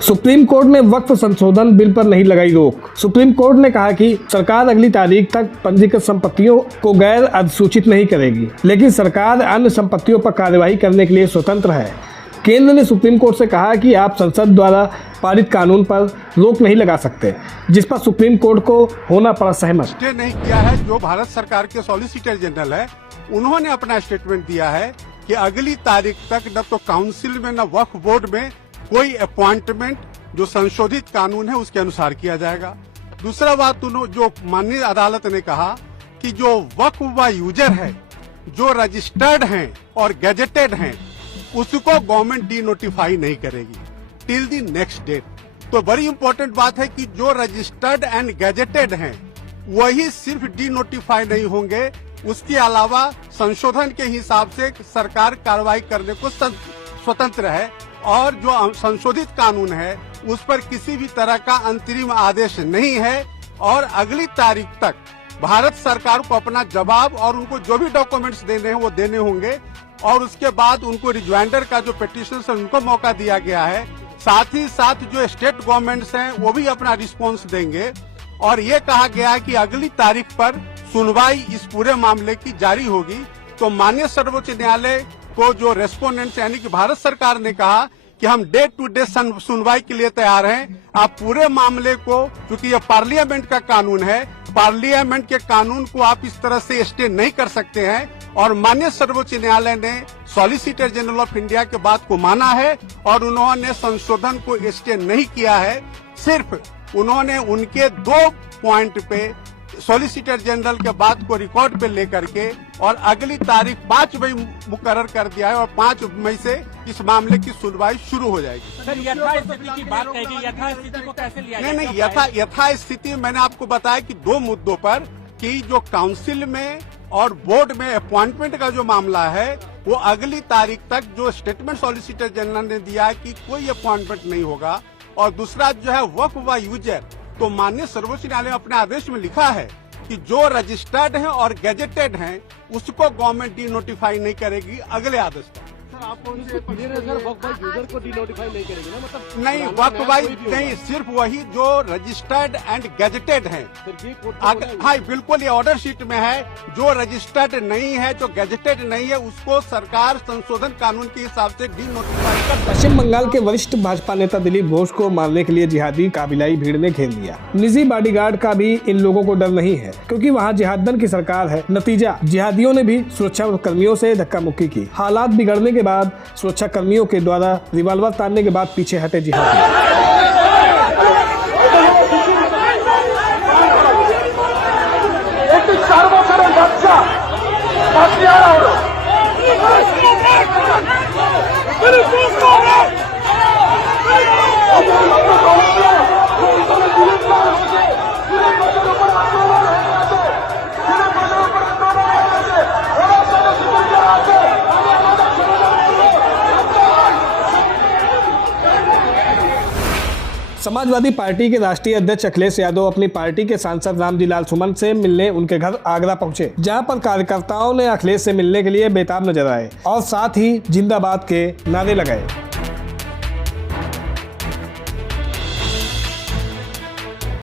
Supreme court ने वक्फ संशोधन bill पर नहीं लगाई रोक। सुप्रीम कोर्ट ने कहा कि सरकार अगली तारीख तक पंजीकृत संपत्तियों को गैर अधिसूचित नहीं करेगी, लेकिन सरकार अन्य संपत्तियों पर कार्यवाही करने के लिए स्वतंत्र है। केंद्र ने सुप्रीम कोर्ट से कहा कि आप संसद द्वारा पारित कानून पर रोक नहीं लगा सकते, जिस पर सुप्रीम कोर्ट को होना पड़ा सहमत। स्टे नहीं किया है। जो भारत सरकार के सॉलिसिटर जनरल है, उन्होंने अपना स्टेटमेंट दिया है कि अगली तारीख तक न तो काउंसिल में न वक्फ बोर्ड में कोई अपॉइंटमेंट जो संशोधित कानून है उसके अनुसार किया जाएगा। दूसरा बात जो माननीय अदालत ने कहा कि जो वक्फ व यूजर है, जो रजिस्टर्ड हैं और गैजेटेड हैं, उसको गवर्नमेंट डी नोटिफाई नहीं करेगी टिल दी नेक्स्ट डेट। तो बड़ी इंपॉर्टेंट बात है कि जो रजिस्टर्ड एंड गैजेटेड हैं वही सिर्फ डी नोटिफाई नहीं होंगे, उसके अलावा संशोधन के हिसाब से सरकार कार्रवाई करने को स्वतंत्र है और जो संशोधित कानून है उस पर किसी भी तरह का अंतरिम आदेश नहीं है और अगली तारीख तक भारत सरकार को अपना जवाब और उनको जो भी डॉक्यूमेंट्स देने हैं वो देने होंगे और उसके बाद उनको रिज्वाइंडर का जो पिटीशन है उनको मौका दिया गया है। साथ ही साथ जो स्टेट गवर्नमेंट्स हैं वो भी अपना रिस्पॉन्स देंगे और ये कहा गया है कि अगली तारीख पर सुनवाई इस पूरे मामले की जारी होगी। तो माननीय सर्वोच्च न्यायालय को जो रेस्पोंडेंट्स यानी कि भारत सरकार ने कहा कि हम डे टू डे सुनवाई के लिए तैयार हैं। आप पूरे मामले को, क्योंकि ये पार्लियामेंट का कानून है, पार्लियामेंट के कानून को आप इस तरह से स्टे नहीं कर सकते हैं और माननीय सर्वोच्च न्यायालय ने सॉलिसिटर जनरल ऑफ इंडिया के बात को माना है और उन्होंने संशोधन को स्टे नहीं किया है। सिर्फ उन्होंने उनके 2 पॉइंट पे सॉलिसिटर जनरल के बात को रिकॉर्ड पे लेकर के और अगली तारीख 5 मई मुकर्रर कर दिया है और 5 मई से इस मामले की सुनवाई शुरू हो जाएगी। सर, यथास्थिति की बात कहेगी, यथास्थिति को कैसे लिया जाए? नहीं, यथास्थिति मैंने आपको बताया कि 2 मुद्दों पर कि जो काउंसिल में और बोर्ड में अपॉइंटमेंट का जो मामला है वो अगली तारीख तक जो स्टेटमेंट सॉलिसिटर जनरल ने दिया है कि कोई अपॉइंटमेंट नहीं होगा। और दूसरा जो है वक्फ व यूजर, तो माननीय सर्वोच्च न्यायालय ने अपने आदेश में लिखा है कि जो रजिस्टर्ड हैं और गैजेटेड हैं उसको गवर्नमेंट डी नोटिफाई नहीं करेगी अगले आदेश पर। यूजर को डी नोटिफाई नहीं करेगी ना, मतलब नहीं, वक्फ वाइज नहीं, सिर्फ वही जो रजिस्टर्ड एंड गैजेटेड हैं। हाँ बिल्कुल, ये ऑर्डर शीट में है। जो रजिस्टर्ड नहीं है, जो गैजेटेड नहीं है, उसको सरकार संशोधन कानून के हिसाब से डी नोटिफाई कर। पश्चिम बंगाल के वरिष्ठ भाजपा नेता दिलीप घोष को मारने के लिए जिहादी काबिलाई भीड़ ने घेर लिया। निजी बॉडीगार्ड का भी इन लोगों को डर नहीं है, क्योंकि वहाँ जिहादन की सरकार है। नतीजा, जिहादियों ने भी सुरक्षा कर्मियों से धक्का मुक्की की। हालात बिगड़ने के बाद सुरक्षा कर्मियों के द्वारा रिवॉल्वर तानने के बाद पीछे हटे जिहादी। समाजवादी पार्टी के राष्ट्रीय अध्यक्ष अखिलेश यादव अपनी पार्टी के सांसद रामजी लाल सुमन से मिलने उनके घर आगरा पहुंचे, जहां पर कार्यकर्ताओं ने अखिलेश से मिलने के लिए बेताब नजर आए और साथ ही जिंदाबाद के नारे लगाए।